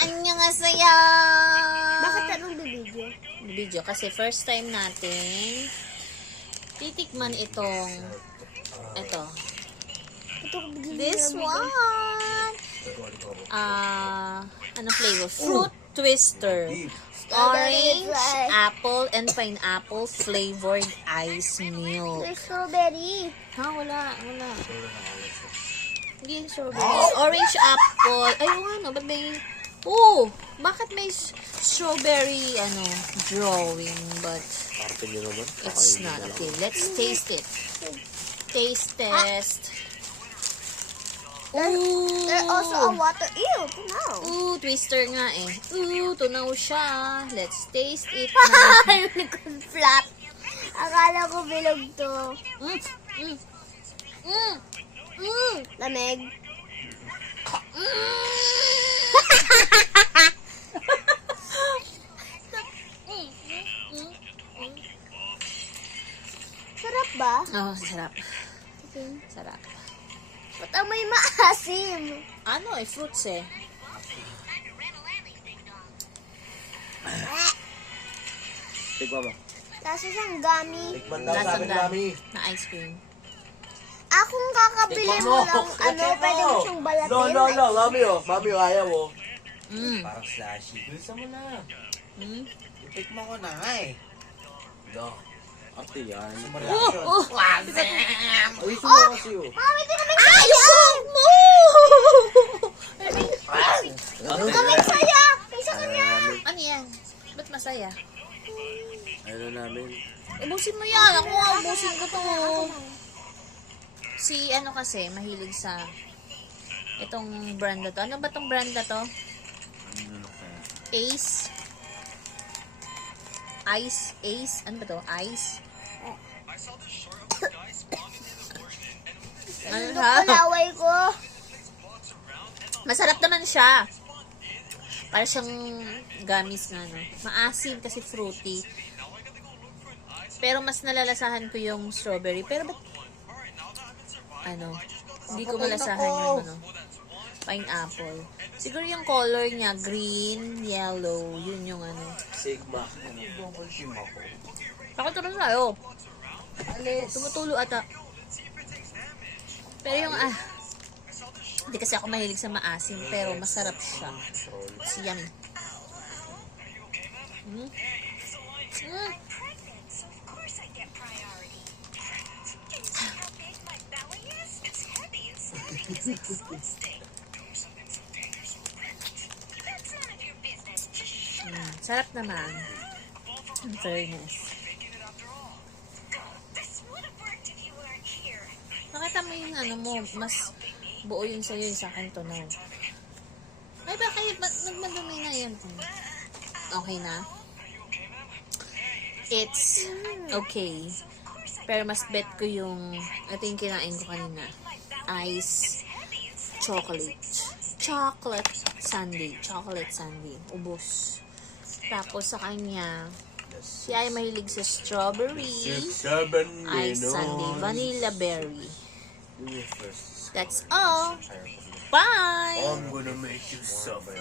Annyeonghaseyo! Bakit anong bibidyo? Video kasi first time natin titikman ito. This one. Ano flavor? Fruit twister. Orange, apple, and pineapple flavored ice milk. May strawberry. Ha? Wala. Hindi strawberry. Orange apple. Ay, ano? Ba't may... Oh! Bakit may strawberry, drawing? But Parte nyo naman. it's not. Okay, let's taste it. Taste test. Ooh! There's also a water. Ew, no. Ooh, twister nga eh. Ooh, tunaw siya. Let's taste it na. Likod flat. Akala ko bilog to. Lamig. Sarap ba? Oh, sarap. Sarap. Ba't amoy maasim? Ano eh, fruits eh. Tigwa mo. Tapos isang gummy. Tikman daw sa Lasang amin, dami mami. na ice cream. Kung kakabili Tikman mo mo. lang, pwede mo siyang balatin. No, mami oh. Mami oh, ayaw oh. Parang slashy. Bilisan mo na. Mm. Itikman ko na nga eh. No. Ate yan. Reaction. Ay, ito mo kasi oh. Mami, di naman Ayoko mo! kami saya. Isa kanya. Ano yan? Ba't masaya? Ano namin? Ubusin mo yan. Ako nga, ubusin ko to. Si kasi, mahilig sa itong brand na to. Ano ba tong brand na to? Ace? Ace? Ano ba to? Ice? Ano Ano ha? palaway ko? Masarap naman siya. Para siyang gummies na, no? Maasim kasi fruity. Pero mas nalalasahan ko yung strawberry. Pero ba't, hindi ko malasahan yung, pineapple. Siguro yung color niya, green, yellow, yun yung Sigma. Ano bang consume ako? Pakatulong tayo. Tumutulo ata. Pero yung, hindi kasi ako mahilig sa maasim, pero masarap siya. It's yummy. Sarap naman. In fairness. Nakita mo yung mo, mas buo yun sa'yo, yung sa akin to na. Ay, bakit? Nagmadumi na yan. Okay na? It's okay. Pero mas bet ko yung, ito yung kinain ko kanina. Ice chocolate. Chocolate sundae. Ubus. Tapos sa kanya, siya ay mahilig sa strawberry. Ice sundae. Vanilla berry. That's all. Bye! I'm gonna make you suffer.